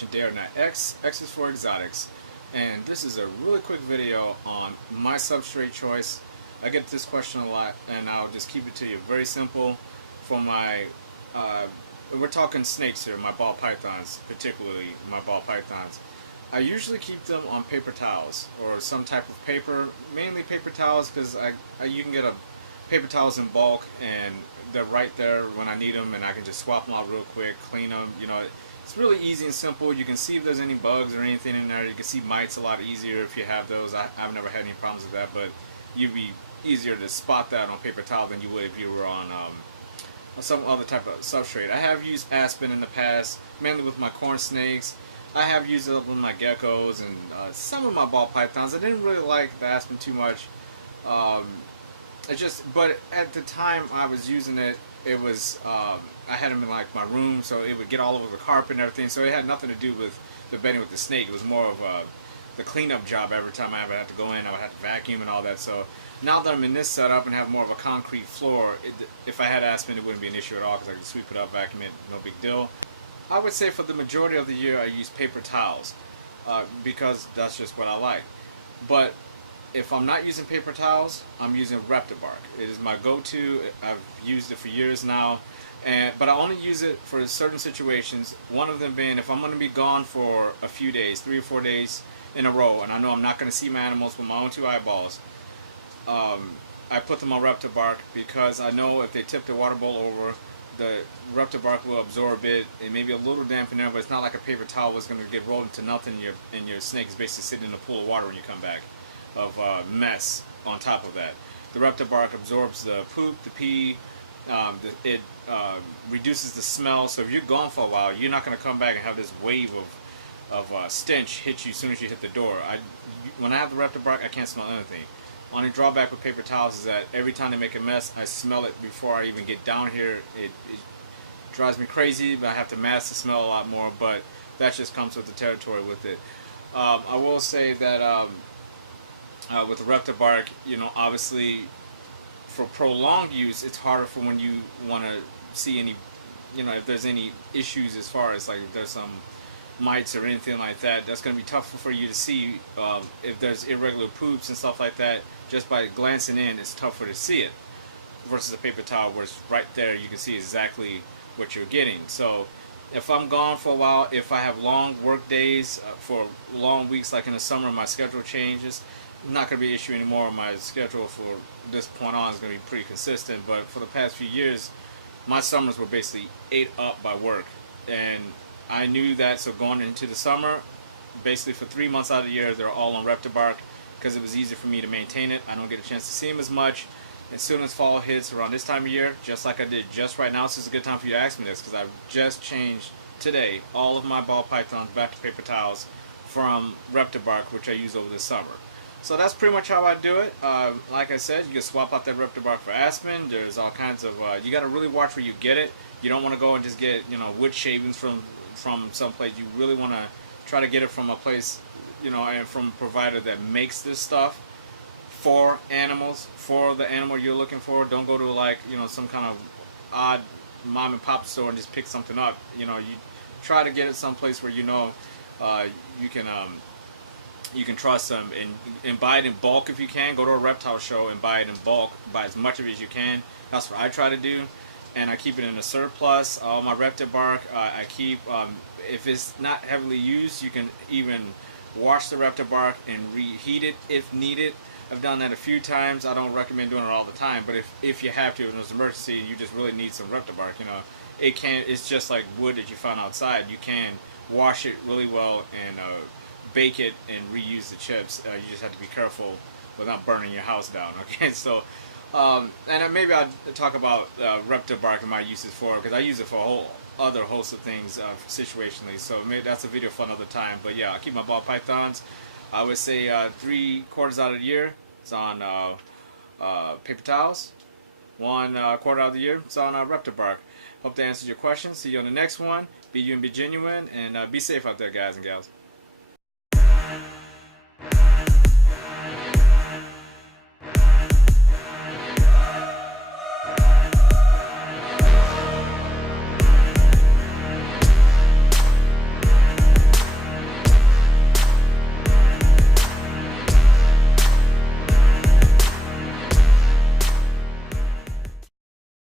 watching Day or Night X. X is for exotics. And this is a really quick video on my substrate choice. I get this question a lot, and I'll just keep it to you. Very simple. For my, we're talking snakes here, my ball pythons, particularly my ball pythons. I usually keep them on paper towels or some type of paper, mainly paper towels, because you can get paper towels in bulk, and they're right there when I need them, and I can just swap them out real quick, clean them. You know, it's really easy and simple. You can see if there's any bugs or anything in there. You can see mites a lot easier if you have those. I've never had any problems with that, but you'd be easier to spot that on paper towel than you would if you were on some other type of substrate. I have used aspen in the past, mainly with my corn snakes. I have used it with my geckos and some of my ball pythons. I didn't really like the aspen too much. But at the time I was using it, it was I had them in like my room, so it would get all over the carpet and everything. So it had nothing to do with the bedding with the snake. It was more of the cleanup job. Every time I ever had to go in, I would have to vacuum and all that. So now that I'm in this setup and have more of a concrete floor, if I had aspen, it wouldn't be an issue at all because I could sweep it up, vacuum it, no big deal. I would say for the majority of the year I use paper towels because that's just what I like. But if I'm not using paper towels, I'm using Reptibark. It is my go-to. I've used it for years now, but I only use it for certain situations. One of them being if I'm going to be gone for a few days, 3 or 4 days in a row, and I know I'm not going to see my animals with my own 2 eyeballs. I put them on Reptibark because I know if they tip the water bowl over, the Reptibark will absorb it. It may be a little damp in there, but it's not like a paper towel was going to get rolled into nothing. And your snake is basically sitting in a pool of water when you come back of mess on top of that. The Reptibark absorbs the poop, the pee. It reduces the smell. So if you're gone for a while, you're not going to come back and have this wave of stench hit you as soon as you hit the door. When I have the Reptibark, I can't smell anything. Only drawback with paper towels is that every time they make a mess, I smell it before I even get down here. It drives me crazy, but I have to mask the smell a lot more, but that just comes with the territory with it. I will say that with the Reptibark, you know, obviously for prolonged use, it's harder for when you want to see any, you know, if there's any issues as far as like if there's some mites or anything like that. That's going to be tough for you to see if there's irregular poops and stuff like that. Just by glancing in, it's tougher to see it versus a paper towel where it's right there. You can see exactly what you're getting. So if I'm gone for a while, if I have long work days for long weeks, like in the summer, my schedule changes. Not going to be an issue anymore. My schedule for this point on is going to be pretty consistent. But for the past few years, my summers were basically ate up by work, and I knew that. So going into the summer, basically for 3 months out of the year, they're all on Reptibark because it was easier for me to maintain it. I don't get a chance to see them as much. As soon as fall hits around this time of year, just like I did just right now, this is a good time for you to ask me this because I've just changed today all of my ball pythons back to paper towels from Reptibark, which I use over the summer. So that's pretty much how I do it. Like I said, you can swap out that Reptibark for aspen. There's all kinds of, you got to really watch where you get it. You don't want to go and just get, you know, wood shavings from someplace. You really want to try to get it from a place, you know, and from a provider that makes this stuff for animals, for the animal you're looking for. Don't go to like, you know, some kind of odd mom and pop store and just pick something up. You know, you try to get it someplace where you know you can trust them, and buy it in bulk if you can. Go to a reptile show and buy it in bulk. Buy as much of it as you can. That's what I try to do. And I keep it in a surplus. All my Reptibark, I keep, if it's not heavily used, you can even wash the Reptibark and reheat it if needed. I've done that a few times. I don't recommend doing it all the time, but if you have to, in an emergency, you just really need some Reptibark, you know, it's just like wood that you found outside. You can wash it really well and bake it and reuse the chips. You just have to be careful without burning your house down, okay? So, and maybe I'll talk about Reptibark and my uses for it, because I use it for a whole other host of things situationally, so maybe that's a video for another time. But yeah, I keep my ball pythons, I would say 3/4 out of the year it's on paper towels. 1/4 out of the year it's on Reptibark. Hope that answers your question. See you on the next one. Be you and be genuine, and be safe out there, guys and gals.